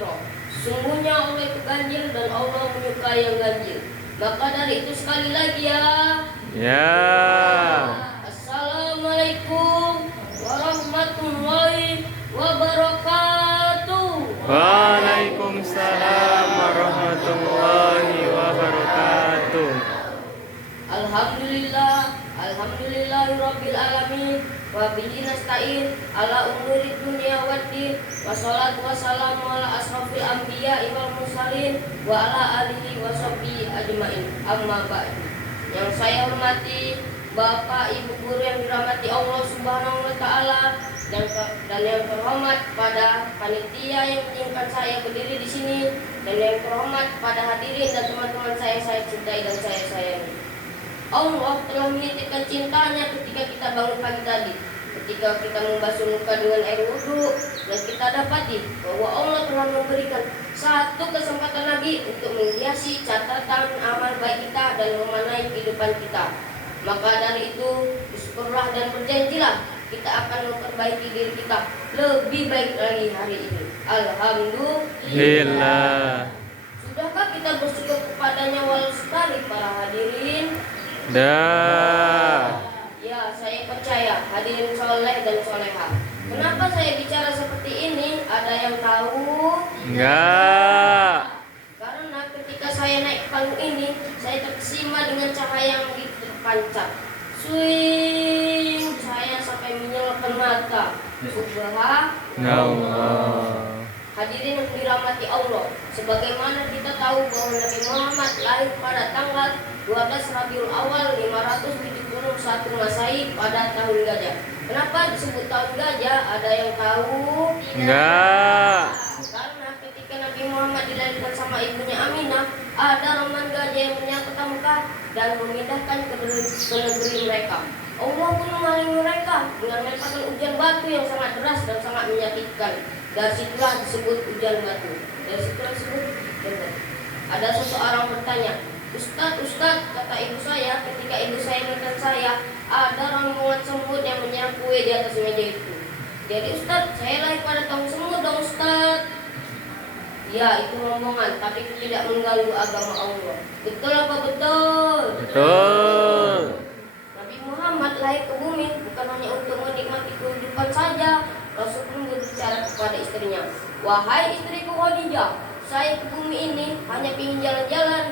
fitro. Sungguhnya Allah itu ganjil dan Allah menyukai yang ganjil. Maka dari itu sekali lagi ya. Ya. Assalamualaikum warahmatullahi wabarakatuh. Waalaikumsalam warahmatullahi wabarakatuh. Alhamdulillahirabbil alamin wa bihi nasta'in ala umuri dunya waddin wassalatu wassalamu ala asrofil anbiya'i wal mursalin wa ala alihi wa sahbihi ajmain. Amma ba'du. Yang saya hormati Bapak Ibu guru yang dirahmati Allah Subhanahu wa taala dan yang terhormat pada panitia yang mengizinkan saya berdiri di sini dan yang terhormat pada hadirin dan teman-teman saya cintai dan saya sayangi. Allah telah menitipkan cintanya ketika kita bangun pagi tadi, ketika kita membasuh muka dengan air wudhu, dan kita dapati bahwa Allah telah memberikan satu kesempatan lagi untuk menghiasi catatan amal baik kita dan memanai kehidupan kita. Maka dari itu bersyukurlah dan berjanjilah kita akan memperbaiki diri kita lebih baik lagi hari ini. Alhamdulillah. Sudahkah kita bersyukur kepadanya walau sekali para hadirin? Dah. Ya, saya percaya hadirin soleh dan soleha. Kenapa saya bicara seperti ini? Ada yang tahu? Enggak. Karena ketika saya naik panggung ini, saya terkesima dengan cahaya yang begitu terpancar. Swing, saya sampai menyelokkan mata. Subhanallah. Hadirin yang dirahmati Allah, sebagaimana kita tahu bahwa Nabi Muhammad lahir pada tanggal 12 Rabiul Awal 571 Masehi pada tahun gajah. Kenapa disebut tahun gajah? Ada yang tahu? Enggak. Karena ketika Nabi Muhammad dilahirkan sama ibunya Aminah, ada rombongan gajah yang menyangkut Mekah dan memindahkan ke negeri mereka. Allah pun menghalangi mereka dengan melemparkan hujan batu yang sangat deras dan sangat menyakitkan. Dari situlah disebut hujan batu. Ada seseorang bertanya, Ustadz, kata ibu saya ketika ibu saya melihat saya, ada rombongan semut yang menyerang kue di atas meja itu. Jadi Ustadz, saya lahir pada tahun semut dong Ustadz. Ya, itu rombongan, tapi itu tidak mengganggu agama Allah. Betul apa betul? Betul. Nabi Muhammad lahir ke bumi bukan hanya untuk menikmati kehidupan saja. Rasul pun berbicara kepada istrinya, wahai istriku Khadijah, saya ke bumi ini hanya ingin jalan-jalan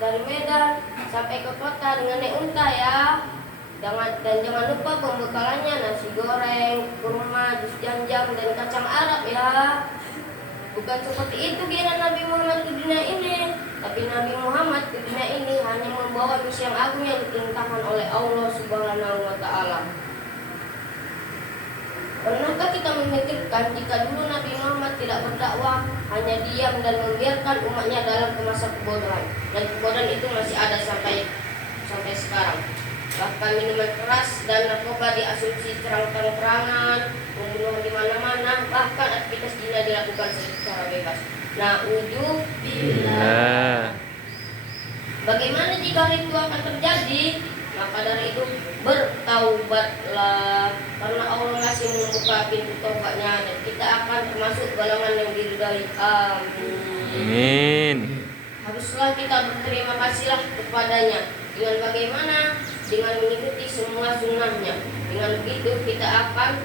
dari Medan sampai ke kota dengan naik unta ya. Dan jangan lupa pembekalannya nasi goreng, kurma, jus jam-jam dan kacang Arab ya. Bukan seperti itu kira Nabi Muhammad ke dunia ini, tapi Nabi Muhammad ke dunia ini hanya membawa misi yang agung yang diperintahkan oleh Allah Subhanahu wa taala. Pernahkah kita memikirkan jika dulu Nabi Muhammad tidak berdakwah, hanya diam dan membiarkan umatnya dalam masa kebodohan, dan kebodohan itu masih ada sampai sekarang. Bahkan minuman keras dan narkoba diasumsi terang-terangan, pembunuhan di mana-mana, bahkan aktivitas zina dilakukan secara bebas. Na'udzubillah. Bagaimana jika hal itu akan terjadi? Maka dari itu bertaubatlah, karena Allah masih membuka pintu taubatnya dan kita akan termasuk golongan yang diridhai. Amin. Haruslah kita berterima kasihlah kepadanya. Dengan bagaimana? Dengan mengikuti semua sunnahnya. Dengan begitu kita akan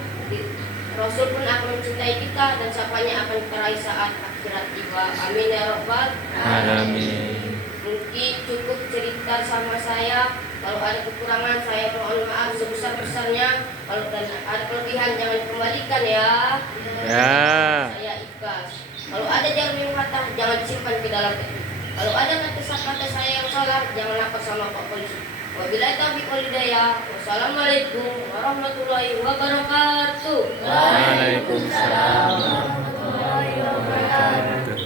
Rasul pun akan mencintai kita dan sapanya akan teraih saat akhirat tiba. Amin ya rabbal alamin. Mungkin cukup cerita sama saya. Kalau ada kekurangan saya mohon maaf sebesar-besarnya. Kalau ada kelebihan jangan dikembalikan ya. Ya. Saya ikhlas. Kalau ada jarum yang patah jangan disimpan ke dalam peti. Kalau ada kata saya yang salah jangan lapor sama Pak Polisi. Wabillahi taufiq wal hidayah. Wassalamualaikum warahmatullahi wabarakatuh. Waalaikumsalam warahmatullahi wabarakatuh.